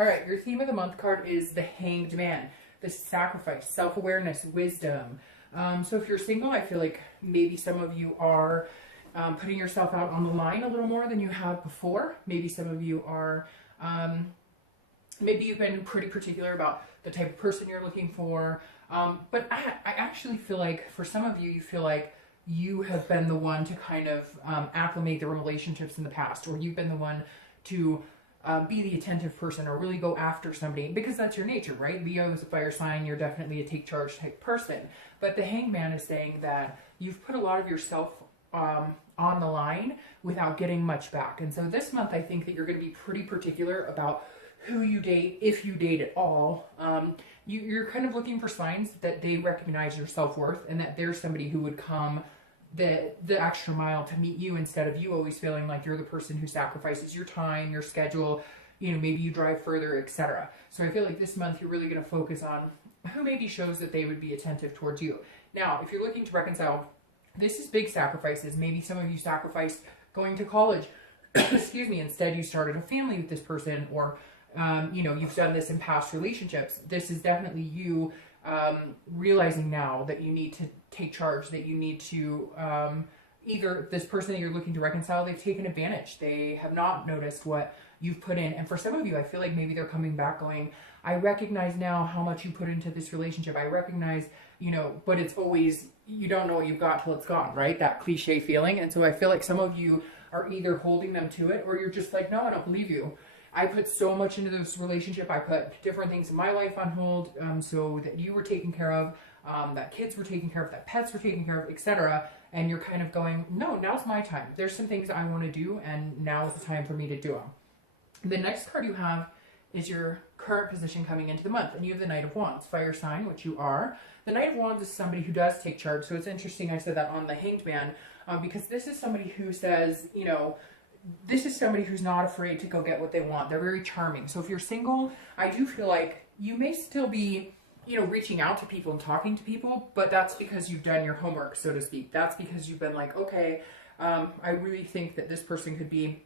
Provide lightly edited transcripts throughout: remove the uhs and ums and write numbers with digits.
All right, your theme of the month card is the Hanged Man, the sacrifice, self-awareness, wisdom. So if you're single, I feel like maybe some of you are putting yourself out on the line a little more than you have before. Maybe some of you are, maybe you've been pretty particular about the type of person you're looking for. But I actually feel like for some of you, you feel like you have been the one to kind of acclimate the relationships in the past, or you've been the one to be the attentive person or really go after somebody, because that's your nature, right? Leo is a fire sign. You're definitely a take charge type person. But the Hanged Man is saying that you've put a lot of yourself on the line without getting much back. And so this month, I think that you're going to be pretty particular about who you date, if you date at all. You're kind of looking for signs that they recognize your self-worth and that there's somebody who would come the extra mile to meet you, instead of you always feeling like you're the person who sacrifices your time, your schedule, maybe you drive further, etc. So I feel like this month you're really going to focus on who maybe shows that they would be attentive towards you. Now, if you're looking to reconcile, this is big sacrifices. Maybe some of you sacrificed going to college, excuse me, instead you started a family with this person, or you've done this in past relationships. This is definitely you realizing now that you need to take charge, that you need to either this person that you're looking to reconcile, they've taken advantage. They have not noticed what you've put in. And for some of you, I feel like maybe they're coming back going, I recognize now how much you put into this relationship. I recognize, but it's always, you don't know what you've got till it's gone, right? That cliche feeling. And so I feel like some of you are either holding them to it, or you're just like, no, I don't believe you. I put so much into this relationship. I put different things in my life on hold so that you were taken care of, that kids were taken care of, that pets were taken care of, etc. And you're kind of going, no, now's my time. There's some things I want to do, and now is the time for me to do them. The next card you have is your current position coming into the month. And you have the Knight of Wands, fire sign, which you are. The Knight of Wands is somebody who does take charge. So it's interesting I said that on the Hanged Man, because this is somebody who says, this is somebody who's not afraid to go get what they want. They're very charming. So if you're single, I do feel like you may still be, reaching out to people and talking to people, but that's because you've done your homework, so to speak. That's because you've been like, okay, I really think that this person could be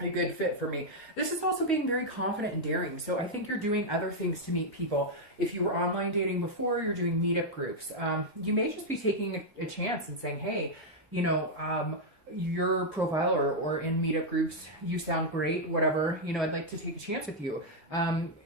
a good fit for me. This is also being very confident and daring. So I think you're doing other things to meet people. If you were online dating before, you're doing meetup groups. You may just be taking a chance and saying, hey, your profile or in meetup groups, you sound great, whatever, I'd like to take a chance with you.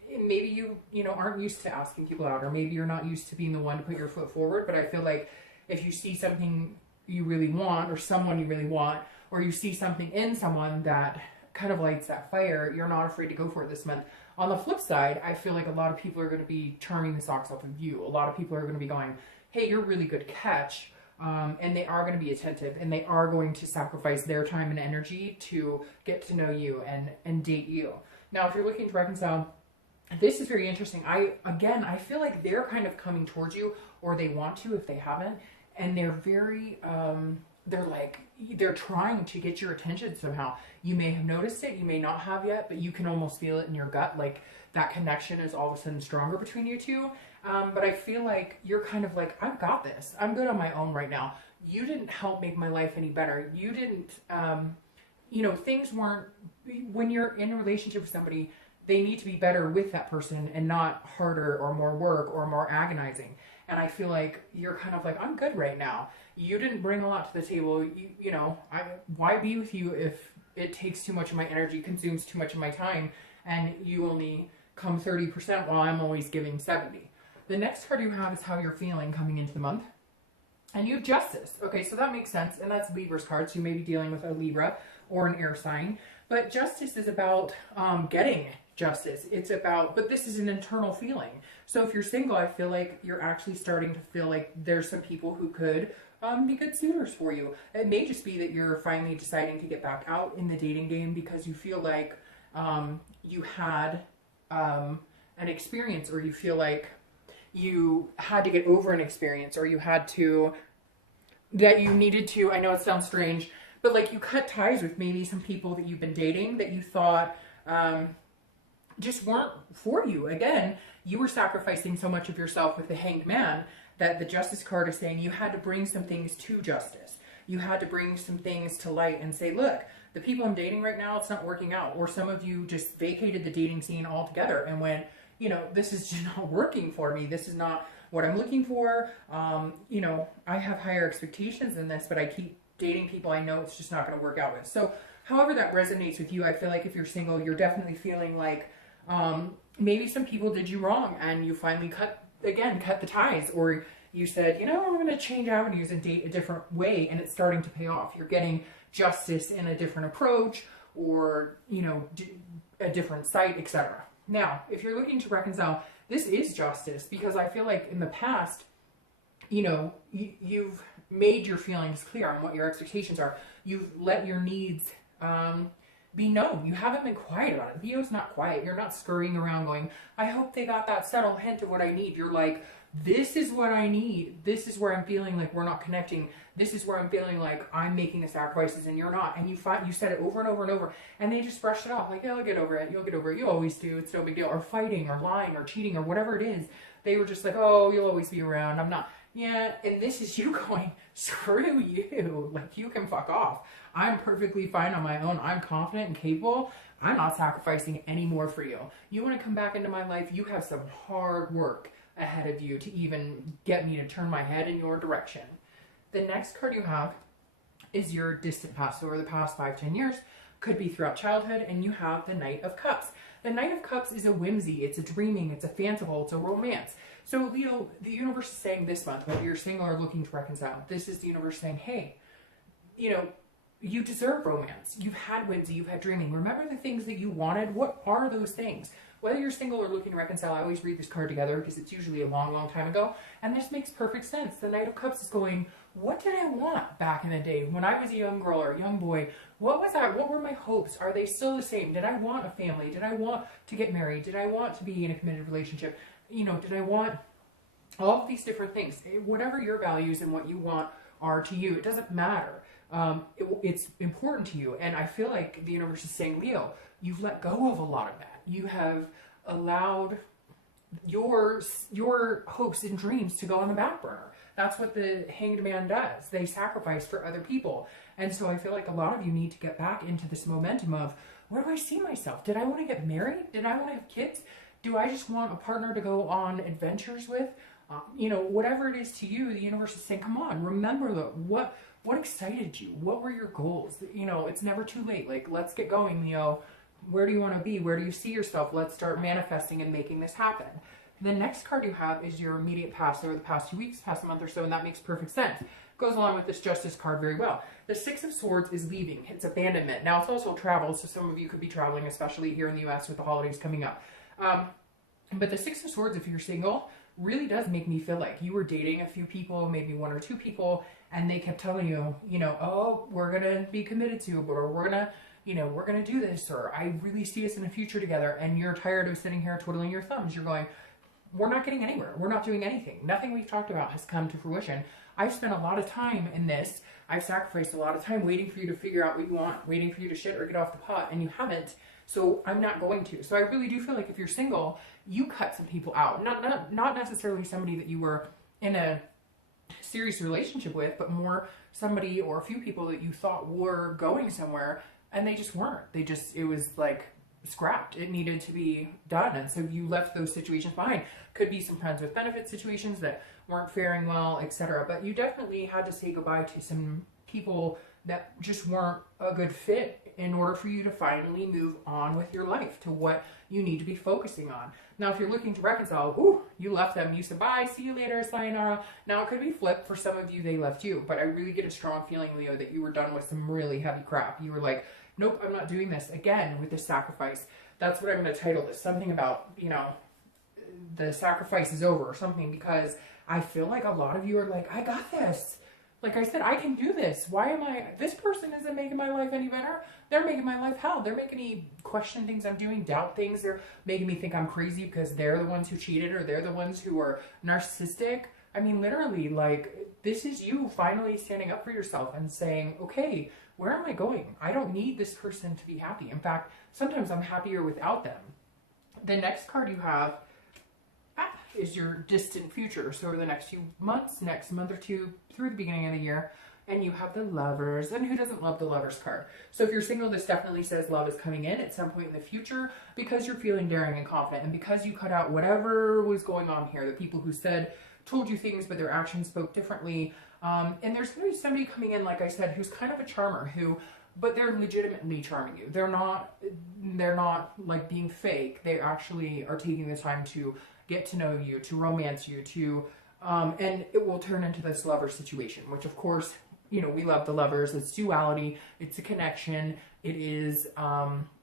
Maybe you aren't used to asking people out, or maybe you're not used to being the one to put your foot forward. But I feel like if you see something you really want, or someone you really want, or you see something in someone that kind of lights that fire, you're not afraid to go for it this month. On the flip side, I feel like a lot of people are going to be charming the socks off of you. A lot of people are going to be going, hey, you're a really good catch. And they are going to be attentive, and they are going to sacrifice their time and energy to get to know you and date you. Now, if you're looking to reconcile, this is very interesting. I feel like they're kind of coming towards you, or they want to if they haven't, and they're very, they're trying to get your attention somehow. You may have noticed it, you may not have yet, but you can almost feel it in your gut, like that connection is all of a sudden stronger between you two. But I feel like you're kind of like, I've got this. I'm good on my own right now. You didn't help make my life any better. You didn't, things weren't, when you're in a relationship with somebody, they need to be better with that person and not harder or more work or more agonizing. And I feel like you're kind of like, I'm good right now. You didn't bring a lot to the table. Why be with you if it takes too much of my energy, consumes too much of my time, and you only come 30% while I'm always giving 70. The next card you have is how you're feeling coming into the month. And you have Justice. Okay, so that makes sense. And that's Libra's card. So you may be dealing with a Libra or an air sign. But Justice is about getting justice. It's about, but this is an internal feeling. So if you're single, I feel like you're actually starting to feel like there's some people who could be good suitors for you. It may just be that you're finally deciding to get back out in the dating game because you feel like you had an experience, or you feel like you had to get over an experience, or you needed to, I know it sounds strange, but like you cut ties with maybe some people that you've been dating that you thought just weren't for you. Again, you were sacrificing so much of yourself with the Hanged Man that the Justice card is saying you had to bring some things to justice. You had to bring some things to light and say, look, the people I'm dating right now, it's not working out. Or some of you just vacated the dating scene altogether and went, you know, this is just not working for me. This is not what I'm looking for. You know, I have higher expectations than this, but I keep dating people I know it's just not going to work out with. So however that resonates with you, I feel like if you're single, you're definitely feeling like maybe some people did you wrong and you finally cut the ties, or you said, you know, I'm going to change avenues and date a different way, and it's starting to pay off. You're getting justice in a different approach, or, you know, a different site, etc. Now, if you're looking to reconcile, this is justice, because I feel like in the past, you know, you've made your feelings clear on what your expectations are. You've let your needs be known. You haven't been quiet about it. Leo's not quiet. You're not scurrying around going, I hope they got that subtle hint of what I need. You're like, this is what I need. This is where I'm feeling like we're not connecting. This is where I'm feeling like I'm making the sacrifices and you're not. And you said it over and over and over, and they just brushed it off. Like, yeah, I'll get over it. You'll get over it. You always do. It's no big deal. Or fighting or lying or cheating or whatever it is. They were just like, oh, you'll always be around. I'm not. Yeah. And this is you going, screw you. Like, you can fuck off. I'm perfectly fine on my own. I'm confident and capable. I'm not sacrificing any more for you. You want to come back into my life? You have some hard work ahead of you to even get me to turn my head in your direction. The next card you have is your distant past, over the past 5-10 years, could be throughout childhood, and you have the Knight of Cups. The Knight of Cups is a whimsy, it's a dreaming, it's a fanciful, it's a romance. So Leo, the universe is saying this month, whether you're single or looking to reconcile, this is the universe saying, hey, you know, you deserve romance. You've had whimsy, you've had dreaming. Remember the things that you wanted? What are those things? Whether you're single or looking to reconcile, I always read this card together because it's usually a long, long time ago. And this makes perfect sense. The Knight of Cups is going, what did I want back in the day when I was a young girl or a young boy? What was that? What were my hopes? Are they still the same? Did I want a family? Did I want to get married? Did I want to be in a committed relationship? You know, did I want all of these different things? Whatever your values and what you want are to you, it doesn't matter. It's important to you. And I feel like the universe is saying, Leo, you've let go of a lot of that. You have allowed your hopes and dreams to go on the back burner. That's what the Hanged Man does. They sacrifice for other people. And so I feel like a lot of you need to get back into this momentum of, where do I see myself? Did I want to get married? Did I want to have kids? Do I just want a partner to go on adventures with? You know, whatever it is to you, the universe is saying, come on, remember what excited you? What were your goals? You know, it's never too late. Like, let's get going, Leo. Where do you want to be? Where do you see yourself? Let's start manifesting and making this happen. The next card you have is your immediate past, over the past 2 weeks, past month or so, and that makes perfect sense. Goes along with this Justice card very well. The Six of Swords is leaving. It's abandonment. Now, it's also travel, so some of you could be traveling, especially here in the U.S. with the holidays coming up. But the Six of Swords, if you're single, really does make me feel like you were dating a few people, maybe 1 or 2 people, and they kept telling you, you know, oh, we're going to be committed to it, or we're going to, you know, we're going to do this, or I really see us in the future together, and you're tired of sitting here twiddling your thumbs. You're going, we're not getting anywhere. We're not doing anything. Nothing we've talked about has come to fruition. I've spent a lot of time in this. I've sacrificed a lot of time waiting for you to figure out what you want, waiting for you to shit or get off the pot, and you haven't. So I'm not going to. So I really do feel like if you're single, you cut some people out. Not necessarily somebody that you were in a serious relationship with, but more somebody or a few people that you thought were going somewhere, and they just weren't. It was like scrapped. It needed to be done. And so you left those situations behind. Could be some friends with benefit situations that weren't faring well, etc. But you definitely had to say goodbye to some people that just weren't a good fit in order for you to finally move on with your life to what you need to be focusing on. Now, if you're looking to reconcile, you left them. You said, bye, see you later, sayonara. Now, it could be flipped. For some of you, they left you. But I really get a strong feeling, Leo, that you were done with some really heavy crap. You were like, nope, I'm not doing this again with this sacrifice. That's what I'm going to title this. Something about, you know, the sacrifice is over or something, because I feel like a lot of you are like, I got this. Like I said, I can do this. Why am I, this person isn't making my life any better. They're making my life hell. They're making me question things I'm doing, doubt things. They're making me think I'm crazy because they're the ones who cheated, or they're the ones who are narcissistic. I mean, literally, like, this is you finally standing up for yourself and saying, okay, where am I going? I don't need this person to be happy. In fact, sometimes I'm happier without them. The next card you have is your distant future. So over the next few months, next month or two, through the beginning of the year, and you have the Lovers. And who doesn't love the Lovers card? So if you're single, this definitely says love is coming in at some point in the future because you're feeling daring and confident, and because you cut out whatever was going on here, the people who told you things, but their actions spoke differently. And there's going to be somebody coming in, like I said, who's kind of a charmer, but they're legitimately charming you. They're not like being fake. They actually are taking the time to get to know you, to romance you, and it will turn into this lover situation, which of course, you know, we love the Lovers. It's duality. It's a connection. It is,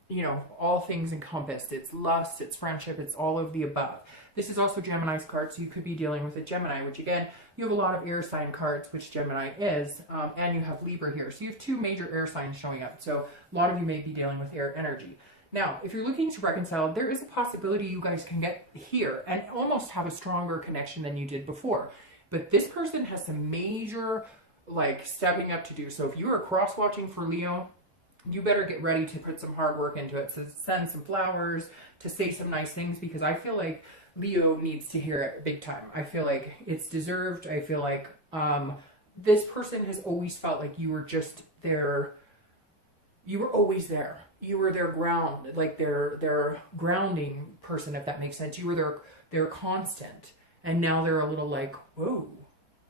you know, all things encompassed. It's lust, it's friendship, it's all of the above. This is also Gemini's card, so you could be dealing with a Gemini, which again, you have a lot of air sign cards, which Gemini is, and you have Libra here. So you have two major air signs showing up. So a lot of you may be dealing with air energy. Now, if you're looking to reconcile, there is a possibility you guys can get here and almost have a stronger connection than you did before. But this person has some major, like, stepping up to do. So if you are cross-watching for Leo, you better get ready to put some hard work into it. So send some flowers, to say some nice things, because I feel like Leo needs to hear it big time. I feel like it's deserved. I feel like this person has always felt like you were just there. You were always there. You were their ground, like their grounding person, if that makes sense. You were their constant. And now they're a little like, whoa,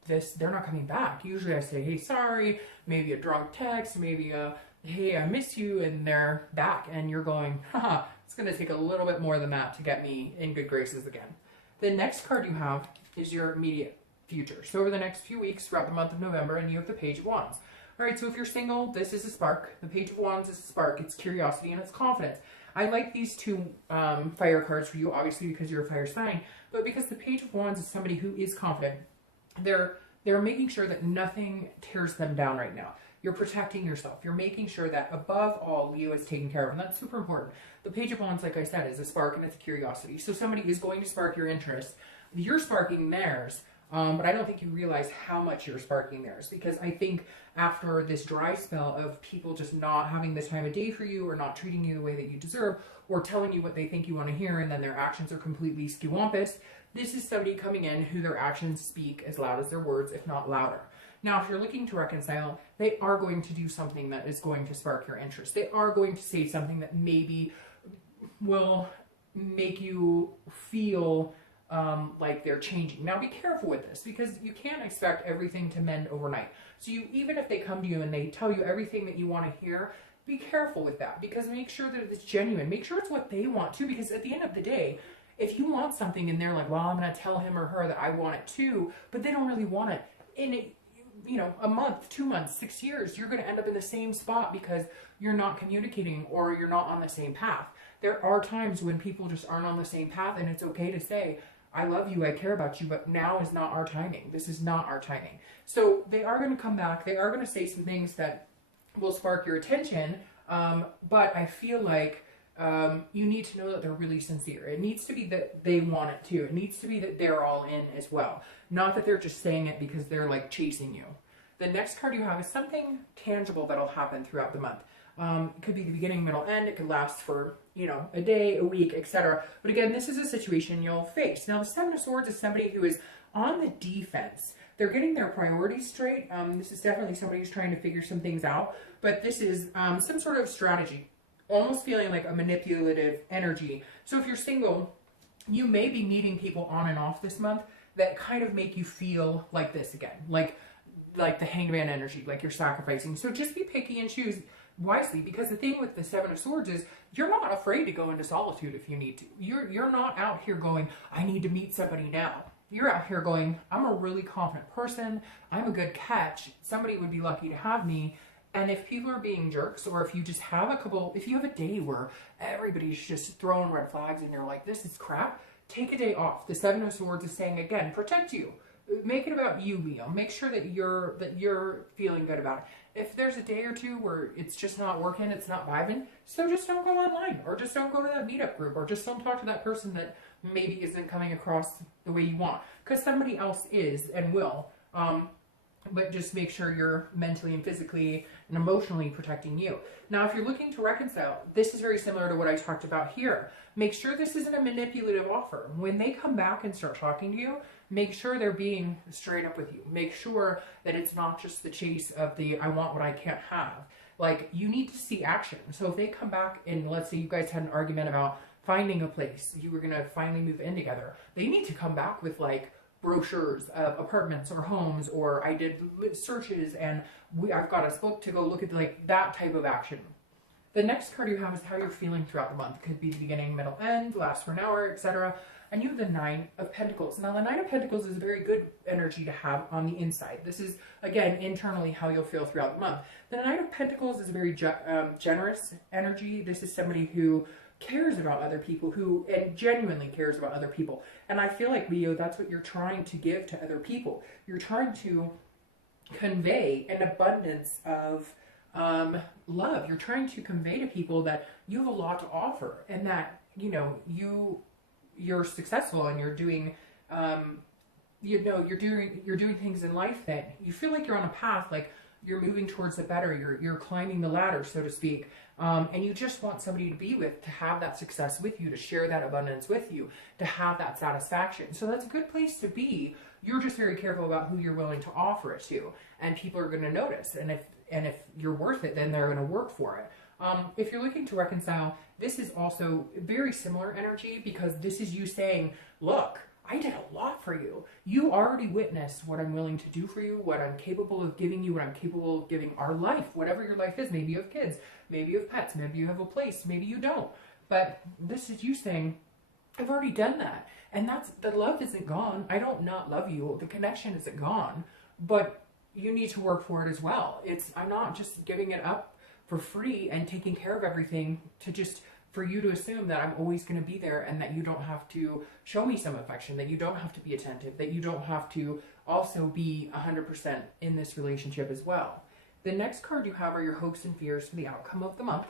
they're not coming back. Usually I say, hey, sorry, maybe a drunk text, maybe a, hey, I miss you, and they're back. And you're going, haha, it's going to take a little bit more than that to get me in good graces again. The next card you have is your immediate future. So over the next few weeks throughout the month of November, and you have the Page of Wands. All right, so if you're single, this is a spark. The Page of Wands is a spark. It's curiosity and it's confidence. I like these two fire cards for you, obviously, because you're a fire sign, but because the Page of Wands is somebody who is confident. They're making sure that nothing tears them down right now. You're protecting yourself. You're making sure that above all, Leo is taken care of, and that's super important. The Page of Wands, like I said, is a spark and it's a curiosity. So somebody is going to spark your interest. You're sparking theirs. But I don't think you realize how much you're sparking theirs, because I think after this dry spell of people just not having the time of day for you, or not treating you the way that you deserve, or telling you what they think you want to hear, and then their actions are completely skewampus, this is somebody coming in who their actions speak as loud as their words, if not louder. Now, if you're looking to reconcile, they are going to do something that is going to spark your interest. They are going to say something that maybe will make you feel like they're changing. Now be careful with this, because you can't expect everything to mend overnight. So even if they come to you and they tell you everything that you want to hear, be careful with that, because make sure that it's genuine. Make sure it's what they want too, because at the end of the day, if you want something and they're like, well, I'm going to tell him or her that I want it too, but they don't really want it, in a month, 2 months, 6 years, you're going to end up in the same spot because you're not communicating or you're not on the same path. There are times when people just aren't on the same path, and it's okay to say, I love you, I care about you, but now is not our timing. This is not our timing. So they are going to come back. They are going to say some things that will spark your attention, but I feel like you need to know that they're really sincere. It needs to be that they want it too. It needs to be that they're all in as well. Not that they're just saying it because they're like chasing you. The next card you have is something tangible that'll happen throughout the month. It could be the beginning, middle, end. It could last for, a day, a week, etc. But again, this is a situation you'll face. Now, the Seven of Swords is somebody who is on the defense. They're getting their priorities straight. This is definitely somebody who's trying to figure some things out. But this is some sort of strategy, almost feeling like a manipulative energy. So if you're single, you may be meeting people on and off this month that kind of make you feel like this again, like the Hanged Man energy, like you're sacrificing. So just be picky and choose wisely, because the thing with the Seven of Swords is you're not afraid to go into solitude if you need to. You're not out here going, I need to meet somebody now. You're out here going, I'm a really confident person. I'm a good catch. Somebody would be lucky to have me. And if people are being jerks, or if you just have if you have a day where everybody's just throwing red flags and you're like, this is crap, take a day off. The Seven of Swords is saying, again, protect you. Make it about you, Leo. Make sure that you're feeling good about it. If there's a day or two where it's just not working, it's not vibing, so just don't go online, or just don't go to that meetup group, or just don't talk to that person that maybe isn't coming across the way you want, because somebody else is and will. but just make sure you're mentally and physically and emotionally protecting you. Now, if you're looking to reconcile, this is very similar to what I talked about here. Make sure this isn't a manipulative offer. When they come back and start talking to you, make sure they're being straight up with you. Make sure that it's not just the chase of the I want what I can't have. Like, you need to see action. So if they come back and let's say you guys had an argument about finding a place, you were going to finally move in together, they need to come back with like brochures of apartments or homes, or I did searches and I've got us booked to go look at, like that type of action. The next card you have is how you're feeling throughout the month. It could be the beginning, middle, end, last for an hour, etc. And you have the Nine of Pentacles. Now, the Nine of Pentacles is a very good energy to have on the inside. This is, again, internally how you'll feel throughout the month. The Nine of Pentacles is a very generous energy. This is somebody who cares about other people, and genuinely cares about other people. And I feel like, Leo, that's what you're trying to give to other people. You're trying to convey an abundance of love. You're trying to convey to people that you have a lot to offer, and that, you know, you're successful, and you're doing you're doing things in life that you feel like you're on a path, like you're moving towards the better, you're climbing the ladder, so to speak, and you just want somebody to be with, to have that success with you, to share that abundance with you, to have that satisfaction. So that's a good place to be. You're just very careful about who you're willing to offer it to, and people are going to notice, and if you're worth it, then they're going to work for it. If you're looking to reconcile, this is also very similar energy, because this is you saying, look, I did a lot for you. You already witnessed what I'm willing to do for you, what I'm capable of giving you, what I'm capable of giving our life, whatever your life is. Maybe you have kids, maybe you have pets, maybe you have a place, maybe you don't. But this is you saying, I've already done that. And that's, the love isn't gone. I don't not love you. The connection isn't gone, but you need to work for it as well. I'm not just giving it up for free and taking care of everything to just for you to assume that I'm always going to be there, and that you don't have to show me some affection, that you don't have to be attentive, that you don't have to also be 100% in this relationship as well. The next card you have are your hopes and fears for the outcome of the month,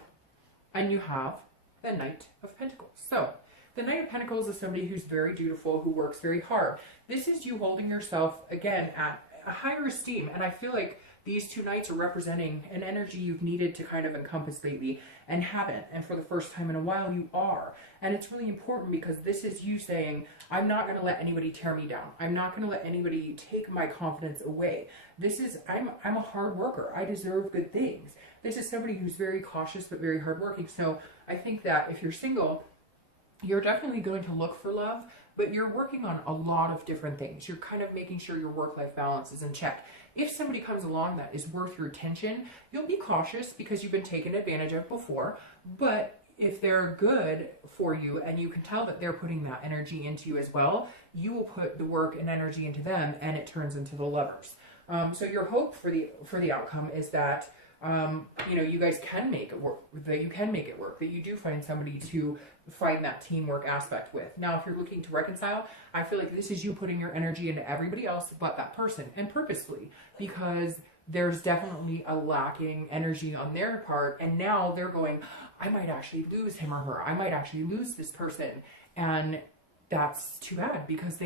and you have the Knight of Pentacles. So the Knight of Pentacles is somebody who's very dutiful, who works very hard. This is you holding yourself, again, at a higher esteem, and I feel like these two knights are representing an energy you've needed to kind of encompass lately and haven't. And for the first time in a while, you are. And it's really important, because this is you saying, I'm not going to let anybody tear me down. I'm not going to let anybody take my confidence away. This is, I'm a hard worker. I deserve good things. This is somebody who's very cautious but very hardworking. So I think that if you're single, you're definitely going to look for love, but you're working on a lot of different things. You're kind of making sure your work-life balance is in check. If somebody comes along that is worth your attention, you'll be cautious because you've been taken advantage of before. But if they're good for you and you can tell that they're putting that energy into you as well, you will put the work and energy into them, and it turns into the lovers. So your hope for the outcome is that you guys can make it work, that you can make it work, that you do find somebody to find that teamwork aspect with. Now, if you're looking to reconcile, I feel like this is you putting your energy into everybody else but that person, and purposefully, because there's definitely a lacking energy on their part, and now they're going, I might actually lose him or her. I might actually lose this person. And that's too bad, because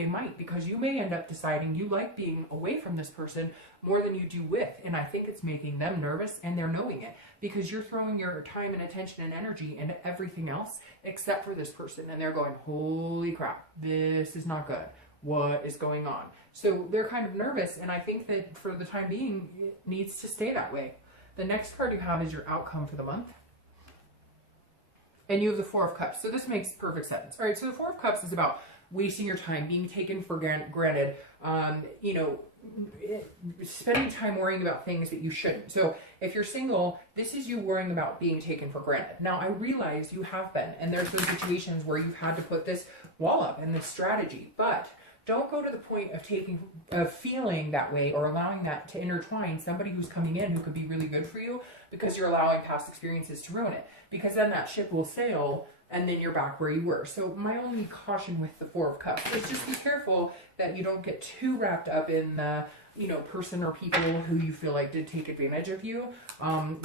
you may end up deciding you like being away from this person more than you do with. And I think it's making them nervous, and they're knowing it, because you're throwing your time and attention and energy into everything else except for this person. And they're going, holy crap, this is not good. What is going on? So they're kind of nervous. And I think that for the time being, it needs to stay that way. The next card you have is your outcome for the month. And you have the Four of Cups. So this makes perfect sense. All right, so the Four of Cups is about wasting your time, being taken for granted, spending time worrying about things that you shouldn't. So if you're single, this is you worrying about being taken for granted. Now, I realize you have been, and there's those situations where you've had to put this wall up and this strategy, but don't go to the point of feeling that way or allowing that to intertwine somebody who's coming in who could be really good for you, because you're allowing past experiences to ruin it. Because then that ship will sail and then you're back where you were. So my only caution with the Four of Cups is just be careful that you don't get too wrapped up in the person or people who you feel like did take advantage of you,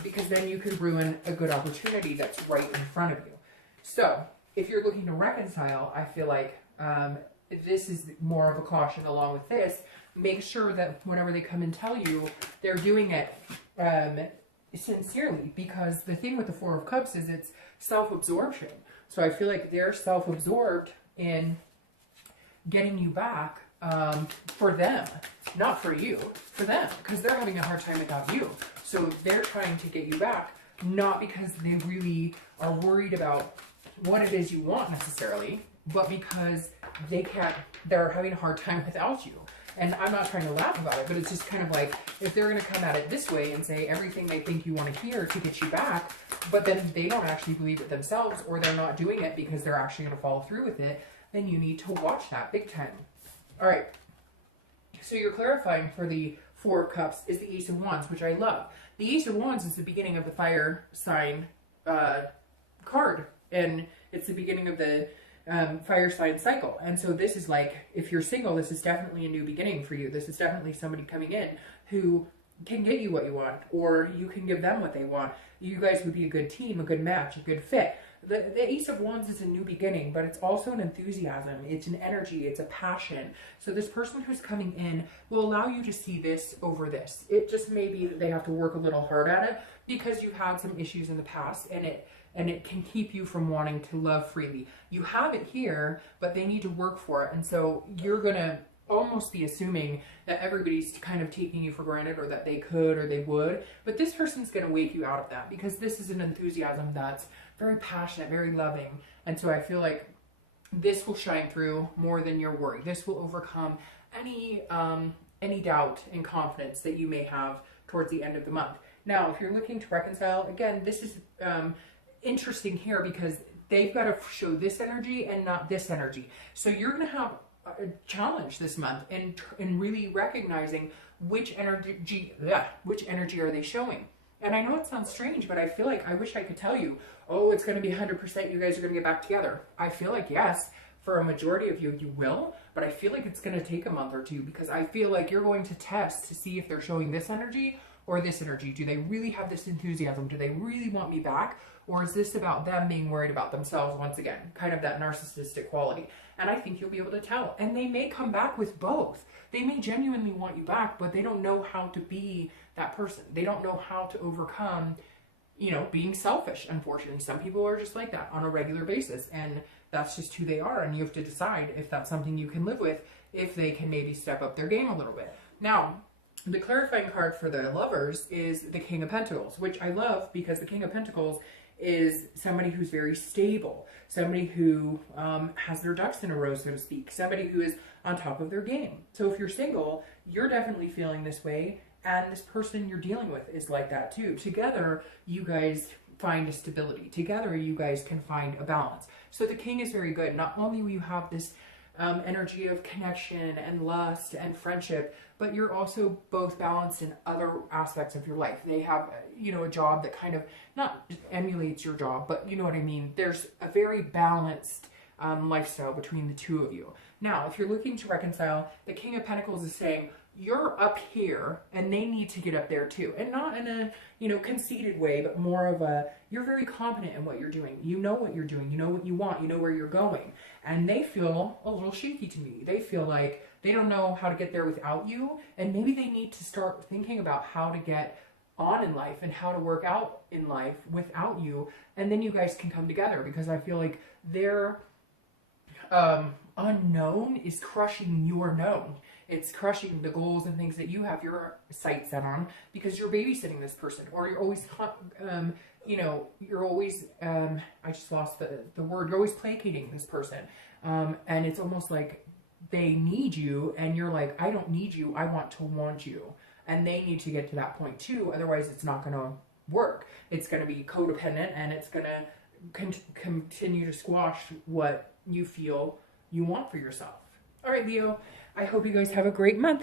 because then you could ruin a good opportunity that's right in front of you. So if you're looking to reconcile, I feel like this is more of a caution along with this. Make sure that whenever they come and tell you, they're doing it sincerely, because the thing with the Four of Cups is it's self-absorption. So I feel like they're self-absorbed in getting you back for them, not for you, for them, because they're having a hard time without you. So they're trying to get you back, not because they really are worried about what it is you want necessarily, but because they're having a hard time without you. And I'm not trying to laugh about it, but it's just kind of like, if they're going to come at it this way and say everything they think you want to hear to get you back, but then they don't actually believe it themselves, or they're not doing it because they're actually going to follow through with it, then you need to watch that big time. All right. So you're clarifying for the Four of Cups is the Ace of Wands, which I love. The Ace of Wands is the beginning of the fire sign card, and it's the beginning of the fire sign cycle. And so this is like, if you're single, this is definitely a new beginning for you. This is definitely somebody coming in who can get you what you want, or you can give them what they want. You guys would be a good team, a good match, a good fit. The Ace of Wands is a new beginning, but it's also an enthusiasm. It's an energy. It's a passion. So this person who's coming in will allow you to see this over this. It just may be that they have to work a little hard at it because you've had some issues in the past, and it can keep you from wanting to love freely. You have it here, but they need to work for it. And so you're going to almost be assuming that everybody's kind of taking you for granted, or that they could or they would. But this person's going to wake you out of that, because this is an enthusiasm that's very passionate, very loving. And so I feel like this will shine through more than your worry. This will overcome any doubt and confidence that you may have towards the end of the month. Now, if you're looking to reconcile, again, this is interesting here because they've got to show this energy and not this energy. So you're going to have a challenge this month in really recognizing which energy are they showing. And I know it sounds strange, but I feel like I wish I could tell you, oh, it's going to be 100% you guys are going to get back together. I feel like yes, for a majority of you, you will, but I feel like it's going to take a month or two, because I feel like you're going to test to see if they're showing this energy or this energy. Do they really have this enthusiasm? Do they really want me back? Or is this about them being worried about themselves once again? Kind of that narcissistic quality. And I think you'll be able to tell. And they may come back with both. They may genuinely want you back, but they don't know how to be that person. They don't know how to overcome, being selfish. Unfortunately, some people are just like that on a regular basis. And that's just who they are. And you have to decide if that's something you can live with, if they can maybe step up their game a little bit. Now, the clarifying card for the lovers is the King of Pentacles, which I love because the King of Pentacles is somebody who's very stable, somebody who has their ducks in a row, so to speak, somebody who is on top of their game. So if you're single, you're definitely feeling this way, and this person you're dealing with is like that too. Together, you guys find a stability. Together, you guys can find a balance. So the King is very good. Not only will you have this energy of connection and lust and friendship, but you're also both balanced in other aspects of your life. They have, a job that kind of not emulates your job, but you know what I mean. There's a very balanced lifestyle between the two of you. Now, if you're looking to reconcile, the King of Pentacles is saying, you're up here and they need to get up there too. And not in a, conceited way, but more of you're very confident in what you're doing. You know what you're doing. You know what you want. You know where you're going. And they feel a little shaky to me. They feel like they don't know how to get there without you. And maybe they need to start thinking about how to get on in life and how to work out in life without you. And then you guys can come together, because I feel like their unknown is crushing your known. It's crushing the goals and things that you have your sights set on, because you're babysitting this person, or you're always, you're always, I just lost the word, you're always placating this person. And it's almost like they need you, and you're like, I don't need you, I want you. And they need to get to that point too, otherwise it's not going to work. It's going to be codependent, and it's going to continue to squash what you feel you want for yourself. All right, Leo, I hope you guys have a great month.